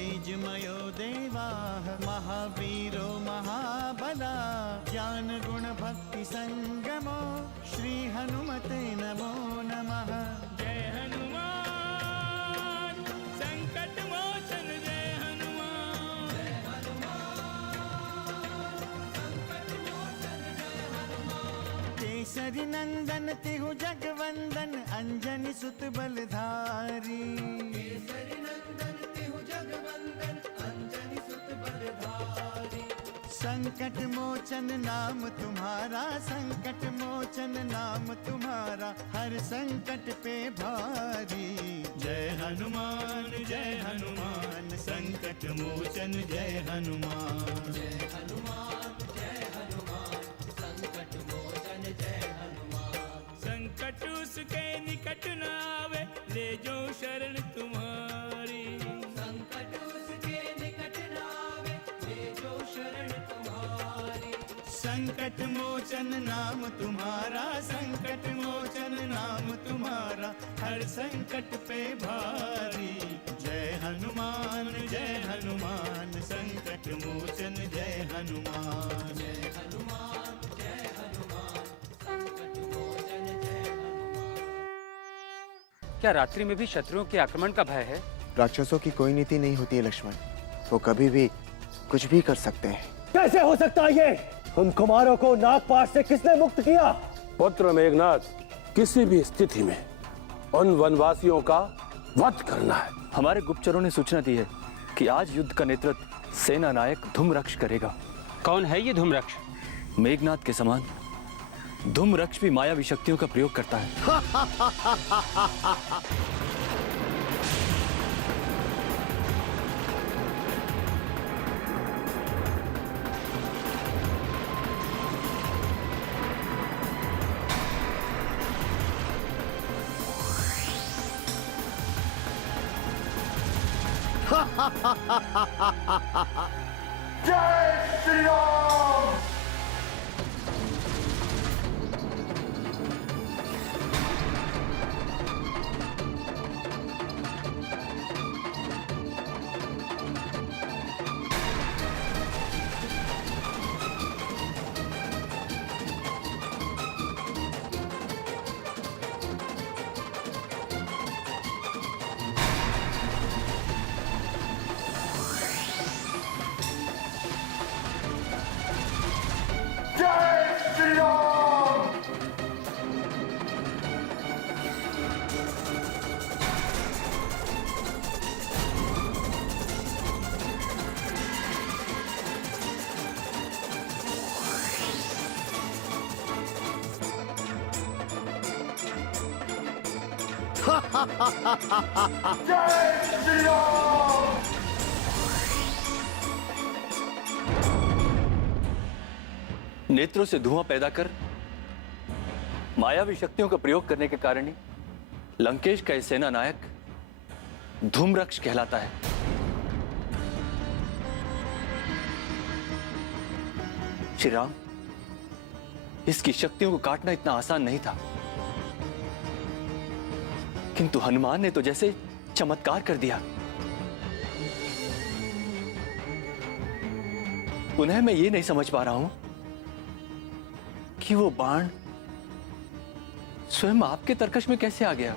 तेजमयो देवाः महावीरो महाबला ज्ञान गुण भक्ति संगमो श्री हनुमते नमो नमः। जय हनुमान संकट मोचन जय हनुमान। जय हनुमान संकट मोचन जय हनुमान। केसरी नंदन तिहु जगवंदन अंजनी सुत बलधारी। केसरी नंदन तिहु जगवंदन अंजनी सुत बलधारी। संकट मोचन नाम तुम्हारा संकट मोचन नाम तुम्हारा हर संकट पे भारी। जय हनुमान संकट मोचन जय हनुमान। जय हनुमान संकट मोचन जय हनुमान। संकट उसके निकट न आवे ले जो शरण तुम्हारी। संकट उसके निकट न आवे ले जो शरण तुम्हारी। संकट मोचन नाम तुम्हारा संकट मोचन नाम तुम्हारा हर संकट पे भारी। जय हनुमान संकट मोचन जय हनुमान। जय हनुमान संकट मोचन जय हनुमान। क्या रात्रि में भी शत्रुओं के आक्रमण का भय है? राक्षसों की कोई नीति नहीं होती है लक्ष्मण, वो कभी भी कुछ भी कर सकते हैं। कैसे हो सकता है ये? उन कुमारों को नागपाश से किसने मुक्त किया? पुत्र मेघनाथ, किसी भी स्थिति में उन वनवासियों का वध करना है। हमारे गुप्तचरों ने सूचना दी है कि आज युद्ध का नेतृत्व सेना नायक धूम्रक्ष करेगा। कौन है ये धूम्रक्ष? मेघनाथ के समान धूम्रक्ष भी मायावी शक्तियों का प्रयोग करता है। जय श्री राम। जय श्री राम। नेत्रों से धुआं पैदा कर मायावी शक्तियों का प्रयोग करने के कारण ही लंकेश का यह सेना नायक धूम्रक्ष कहलाता है। श्री राम, इसकी शक्तियों को काटना इतना आसान नहीं था, किंतु हनुमान ने तो जैसे चमत्कार कर दिया। उन्हें मैं ये नहीं समझ पा रहा हूं कि वो बाण स्वयं आपके तरकश में कैसे आ गया।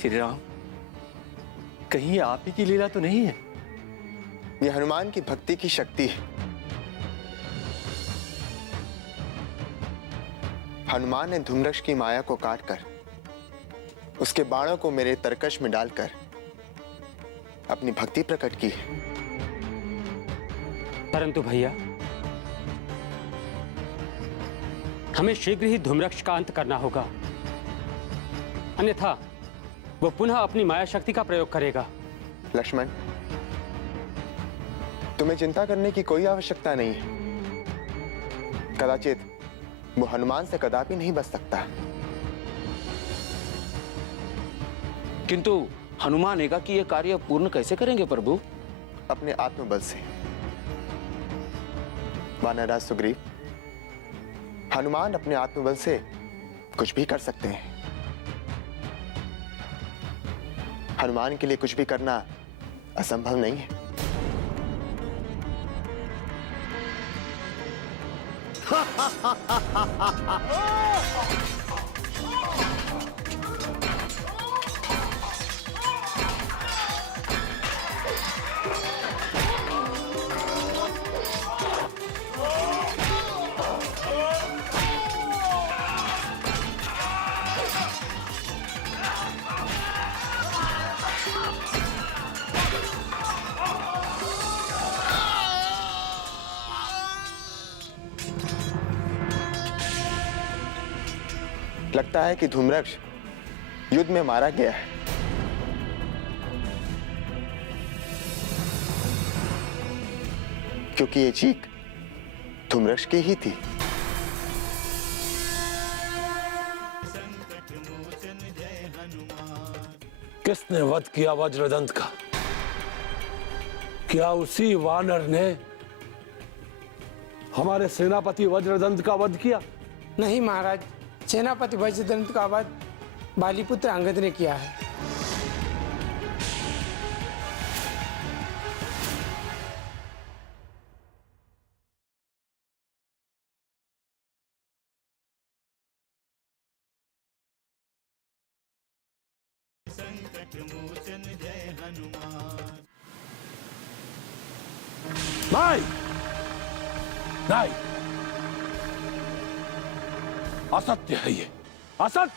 श्री राम, कहीं ये आप ही की लीला तो नहीं है? ये हनुमान की भक्ति की शक्ति है। हनुमान ने धूम्रक्ष की माया को काटकर उसके बाणों को मेरे तरकश में डालकर अपनी भक्ति प्रकट की है। परंतु भैया, हमें शीघ्र ही धूम्रक्ष का अंत करना होगा, अन्यथा वो पुनः अपनी माया शक्ति का प्रयोग करेगा। लक्ष्मण, तुम्हें चिंता करने की कोई आवश्यकता नहीं है। कदाचित वो हनुमान से कदापि नहीं बच सकता। किंतु हनुमान एकाकी ये कार्य पूर्ण कैसे करेंगे प्रभु? अपने आत्मबल से। वानरराज सुग्रीव, हनुमान अपने आत्मबल से कुछ भी कर सकते हैं। हनुमान के लिए कुछ भी करना असंभव नहीं है। लगता है कि धूम्रक्ष युद्ध में मारा गया है। क्योंकि ये चीख धूम्रक्ष की ही थी। किसने वध किया वज्रदंत का? क्या उसी वानर ने हमारे सेनापति वज्रदंत का वध किया? नहीं महाराज, सेनापति वज्रदंत का वध बालीपुत्र अंगद ने किया है। नहीं, नहीं, असत्य है ये, असत्य।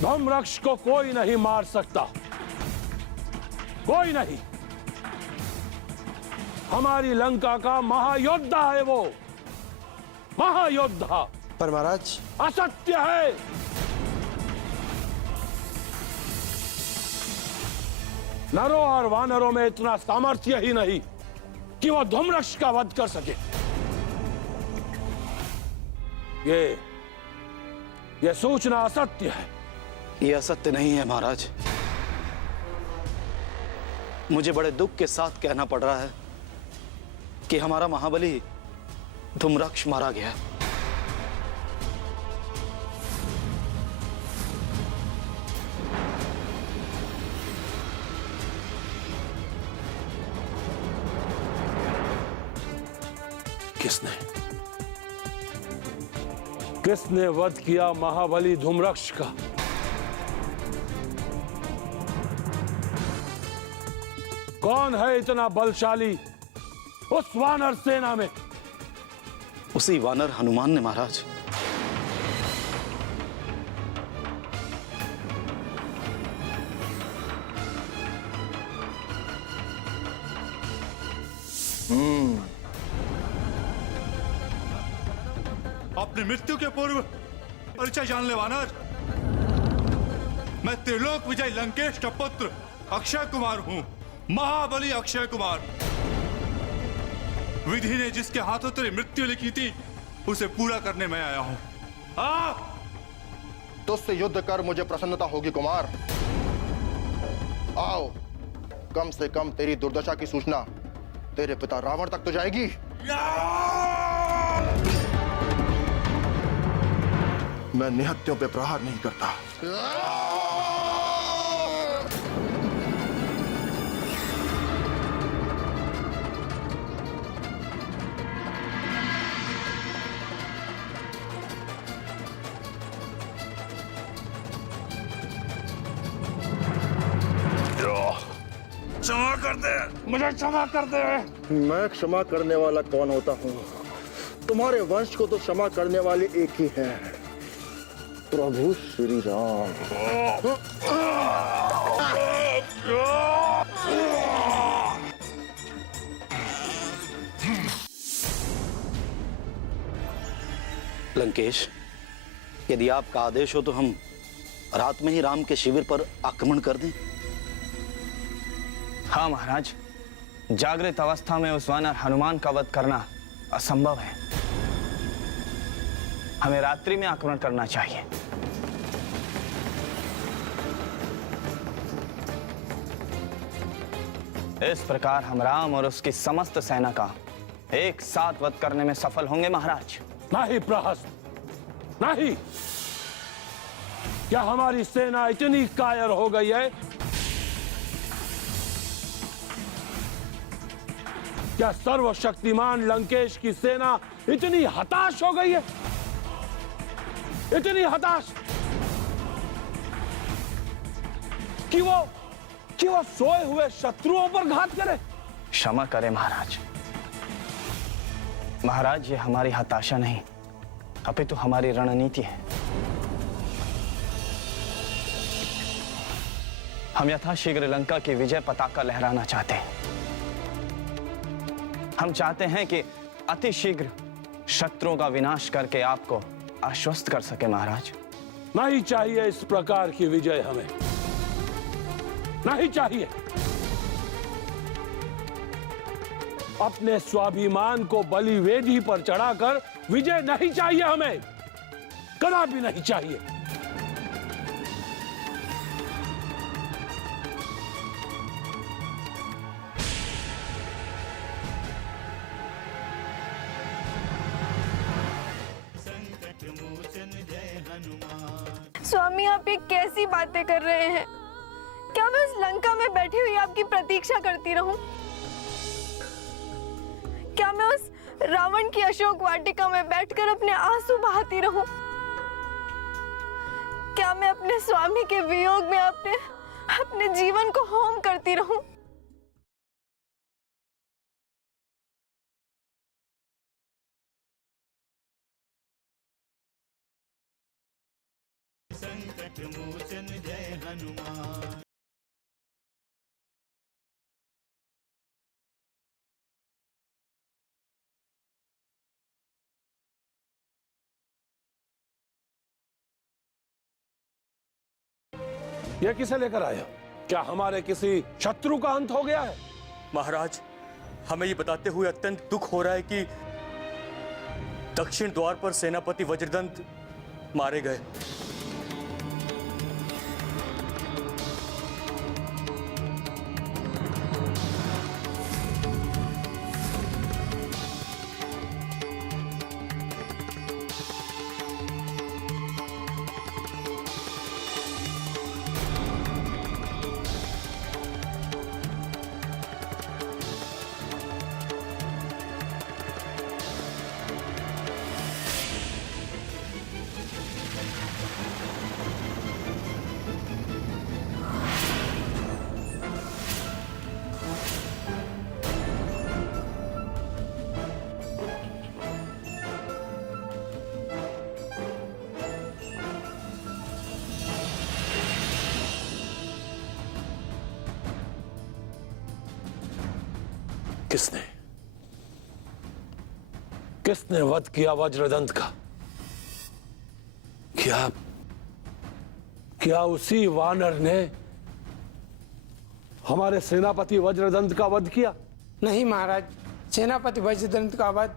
धूम्रक्ष को कोई नहीं मार सकता, कोई नहीं। हमारी लंका का महायोद्धा है वो, महायोद्धा। पर महाराज, असत्य है। नरों और वानरों में इतना सामर्थ्य ही नहीं कि वो धूम्रक्ष का वध कर सके। ये सूचना असत्य है। ये असत्य नहीं है महाराज। मुझे बड़े दुख के साथ कहना पड़ रहा है कि हमारा महाबली धूम्रक्ष मारा गया। किसने वध किया महाबली धूम्रक्ष का? कौन है इतना बलशाली उस वानर सेना में? उसी वानर हनुमान ने महाराज। अपनी मृत्यु के पूर्व परिचय जान ले वानर। मैं त्रिलोक विजय लंकेश का पुत्र अक्षय कुमार हूं, महाबली अक्षय कुमार। विधि ने जिसके हाथों तेरी मृत्यु लिखी थी उसे पूरा करने में आया हूं। तुझसे युद्ध कर मुझे प्रसन्नता होगी कुमार। आओ, कम से कम तेरी दुर्दशा की सूचना तेरे पिता रावण तक तो जाएगी। मैं निहत्यों पे प्रहार नहीं करता। क्षमा कर दे, मुझे क्षमा कर दे। मैं क्षमा करने वाला कौन होता हूँ? तुम्हारे वंश को तो क्षमा करने वाले एक ही हैं, प्रभु श्री राम। लंकेश, यदि आपका आदेश हो तो हम रात में ही राम के शिविर पर आक्रमण कर दें। हाँ महाराज, जागृत अवस्था में उस वानर हनुमान का वध करना असंभव है। हमें रात्रि में आक्रमण करना चाहिए। इस प्रकार हम राम और उसकी समस्त सेना का एक साथ वध करने में सफल होंगे महाराज। नहीं प्रहस्त, नहीं। क्या हमारी सेना इतनी कायर हो गई है? क्या सर्वशक्तिमान लंकेश की सेना इतनी हताश हो गई है? इतनी हताश कि वो सोए हुए शत्रुओं पर घात करे? क्षमा करें महाराज। महाराज, ये हमारी हताशा नहीं अपितु हमारी रणनीति है। हम यथाशीघ्र लंका की विजय पताका लहराना चाहते हैं। हम चाहते हैं कि अति शीघ्र शत्रुओं का विनाश करके आपको आश्वस्त कर सके महाराज। नहीं चाहिए इस प्रकार की विजय, हमें नहीं चाहिए। अपने स्वाभिमान को बलि वेदी पर चढ़ाकर विजय नहीं चाहिए हमें, कदापि नहीं चाहिए। स्वामी, आप ये कैसी बातें कर रहे हैं? क्या मैं उस लंका में बैठी हुई आपकी प्रतीक्षा करती रहूं? क्या मैं उस रावण की अशोक वाटिका में बैठकर अपने आंसू बहाती रहूं? क्या मैं अपने स्वामी के वियोग में अपने जीवन को होम करती रहूं? संकट मोचन जय हनुमान। यह किसे लेकर आया? क्या हमारे किसी शत्रु का अंत हो गया है? महाराज, हमें ये बताते हुए अत्यंत दुख हो रहा है कि दक्षिण द्वार पर सेनापति वज्रदंत मारे गए। किसने वध किया वज्रदंत का? क्या उसी वानर ने हमारे सेनापति वज्रदंत का वध किया? नहीं महाराज, सेनापति वज्रदंत का वध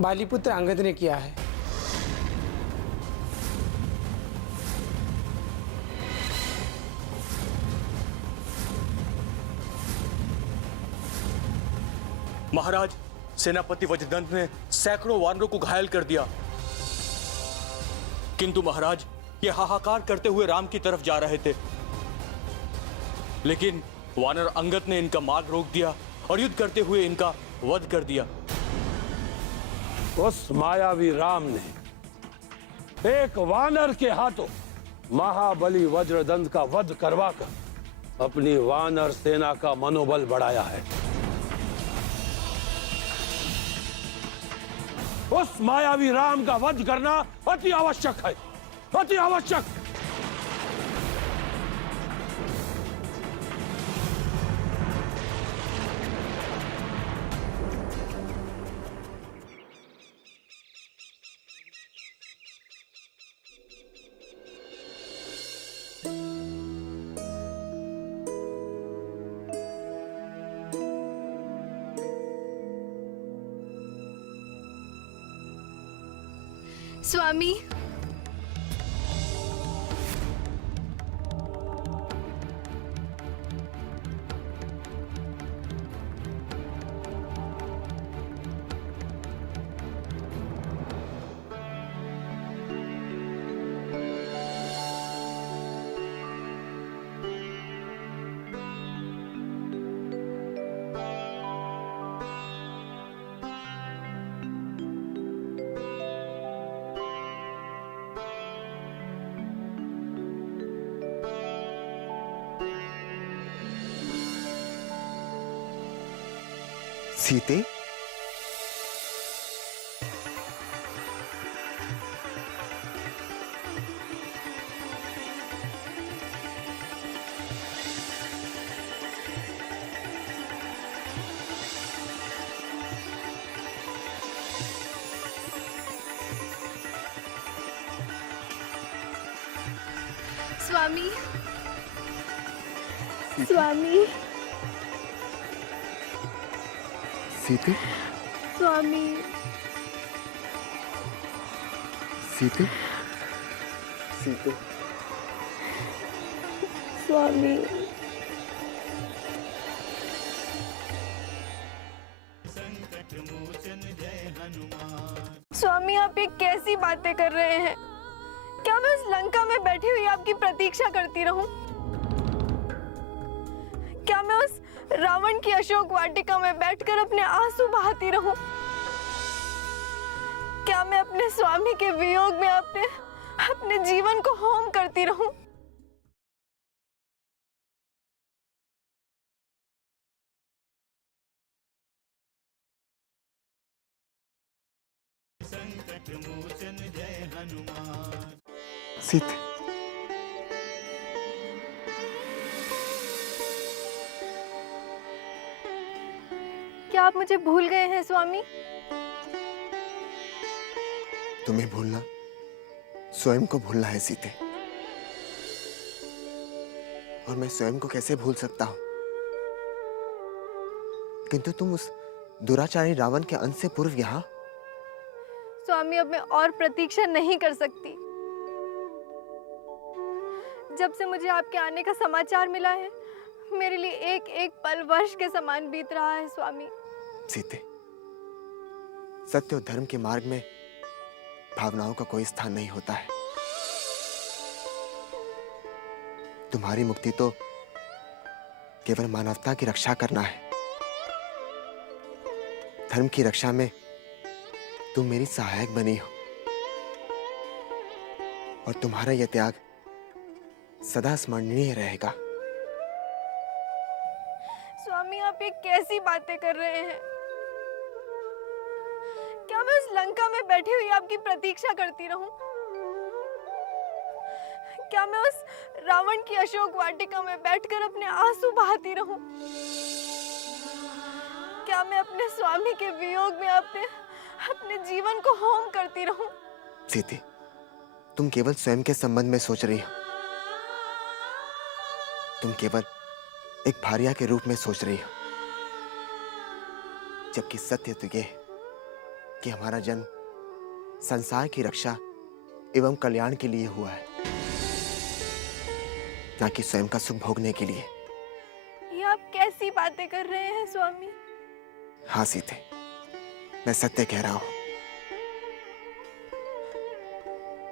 बालीपुत्र अंगद ने किया है। महाराज, सेनापति वज्रदंत ने सैकड़ों वानरों को घायल कर दिया, किंतु महाराज ये हाहाकार करते हुए राम की तरफ जा रहे थे, लेकिन वानर अंगद ने इनका मार्ग रोक दिया और युद्ध करते हुए इनका वध कर दिया। उस मायावी राम ने एक वानर के हाथों महाबली वज्रदंत का वध करवाकर अपनी वानर सेना का मनोबल बढ़ाया है। उस मायावी राम का वध करना अति आवश्यक है, अति आवश्यक। स्वामी, सीते, स्वामी, स्वामी, सीते, स्वामी, सीते, सीते, स्वामी। स्वामी, आप ये कैसी बातें कर रहे हैं? क्या मैं उस लंका में बैठी हुई आपकी प्रतीक्षा करती रहूं? क्या मैं उस रावण की अशोक वाटिका में बैठकर अपने आंसू बहाती रहूं? क्या मैं अपने स्वामी के वियोग में अपने जीवन को होम करती रहूं? सीते, क्या आप मुझे भूल गए हैं स्वामी? तुम्हें भूलना स्वयं को भूलना है सीते। और मैं स्वयं को कैसे भूल सकता हूं? किंतु तुम उस दुराचारी रावण के अंत से पूर्व यहाँ। स्वामी, अब मैं और प्रतीक्षा नहीं कर सकती। जब से मुझे आपके आने का समाचार मिला है, मेरे लिए एक एक पल वर्ष के समान बीत रहा है स्वामी। सीते, सत्य और धर्म के मार्ग में भावनाओं का कोई स्थान नहीं होता है। तुम्हारी मुक्ति तो केवल मानवता की रक्षा करना है। धर्म की रक्षा में तुम मेरी सहायक बनी हो, और तुम्हारा यह त्याग सदा स्मरणीय रहेगा। स्वामी, आप ये कैसी बातें कर रहे हैं? क्या मैं उस लंका में बैठी हुई आपकी प्रतीक्षा करती रहूं? क्या मैं उस रावण की अशोक वाटिका में बैठकर अपने आंसू बहाती रहूं? क्या मैं अपने स्वामी के वियोग में अपने जीवन को होम करती रहूं? सीते, तुम केवल स्वयं के संबंध में सोच रही हो। तुम केवल एक भार्या के रूप में सोच रही हो, जबकि सत्य तो यह है कि हमारा जन्म संसार की रक्षा एवं कल्याण के लिए हुआ है, ना कि स्वयं का सुख भोगने के लिए। ये आप कैसी बातें कर रहे हैं स्वामी? हाँ सीते, मैं सत्य कह रहा हूं।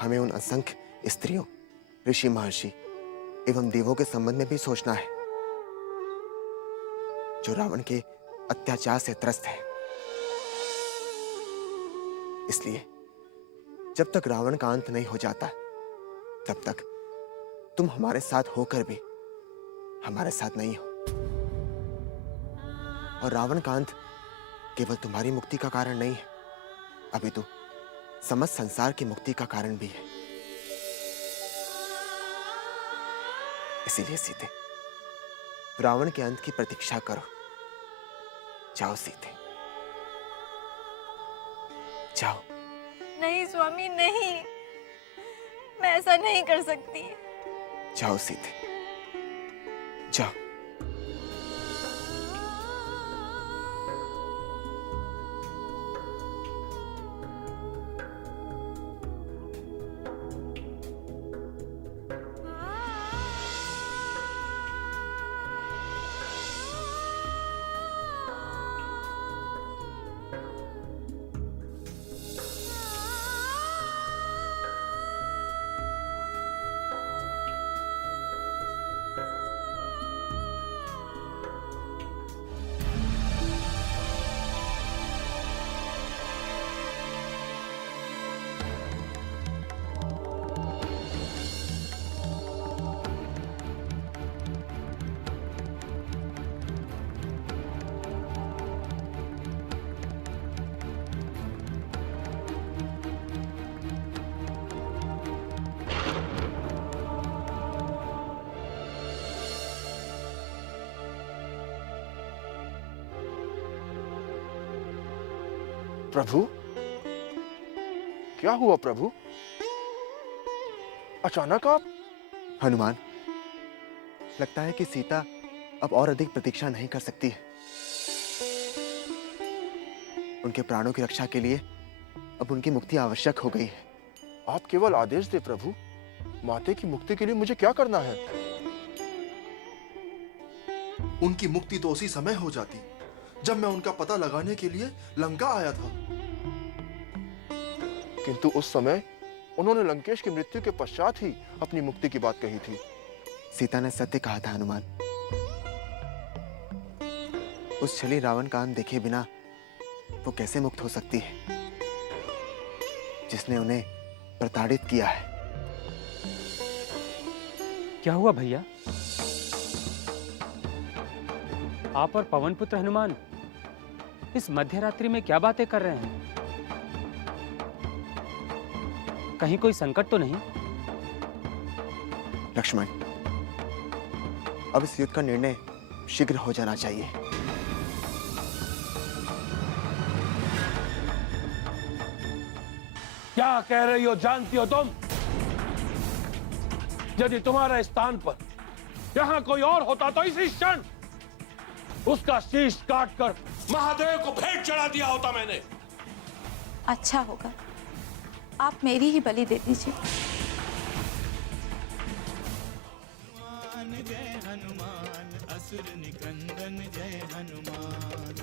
हमें उन असंख्य स्त्रियों, ऋषि, महर्षि एवं देवों के संबंध में भी सोचना है जो रावण के अत्याचार से त्रस्त है। इसलिए जब तक रावण का अंत नहीं हो जाता, तब तक तुम हमारे साथ होकर भी हमारे साथ नहीं हो। और रावण का अंत केवल तुम्हारी मुक्ति का कारण नहीं है, अभी तो समस्त संसार की मुक्ति का कारण भी है। इसीलिए सीते, रावण के अंत की प्रतीक्षा करो। जाओ सीते, जाओ। नहीं स्वामी, नहीं, मैं ऐसा नहीं कर सकती। जाओ सीते, जाओ। प्रभु, क्या हुआ प्रभु? अचानक आप? हनुमान, लगता है कि सीता अब और अधिक प्रतीक्षा नहीं कर सकती है। उनके प्राणों की रक्षा के लिए अब उनकी मुक्ति आवश्यक हो गई है। आप केवल आदेश दे प्रभु। माते की मुक्ति के लिए मुझे क्या करना है? उनकी मुक्ति तो उसी समय हो जाती जब मैं उनका पता लगाने के लिए लंका आया था। किंतु उस समय उन्होंने लंकेश की मृत्यु के पश्चात ही अपनी मुक्ति की बात कही थी। सीता ने सत्य कहा था हनुमान। उस छली रावण कांत देखे बिना वो कैसे मुक्त हो सकती है, जिसने उन्हें प्रताड़ित किया है। क्या हुआ भैया? आप और पवन पुत्र हनुमान इस मध्यरात्रि में क्या बातें कर रहे हैं? कहीं कोई संकट तो नहीं? लक्ष्मण, अब इस युद्ध का निर्णय शीघ्र हो जाना चाहिए। क्या कह रही हो जानती हो तुम? यदि तुम्हारे स्थान पर यहां कोई और होता तो इसी क्षण उसका शीश काटकर महादेव को भेंट चढ़ा दिया होता मैंने। अच्छा होगा, आप मेरी ही बलि दे दीजिए। जय हनुमान, असुर निकंदन जय हनुमान।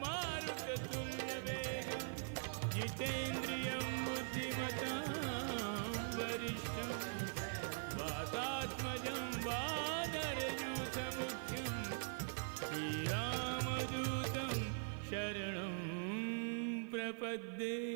मारुततुल्य वेगं, जितेन्द्रियं बुद्धिमतां वरिष्ठं। वातात्मजं वानरयूथमुख्यं, श्रीरामदूतं शरणं प्रपद्ये।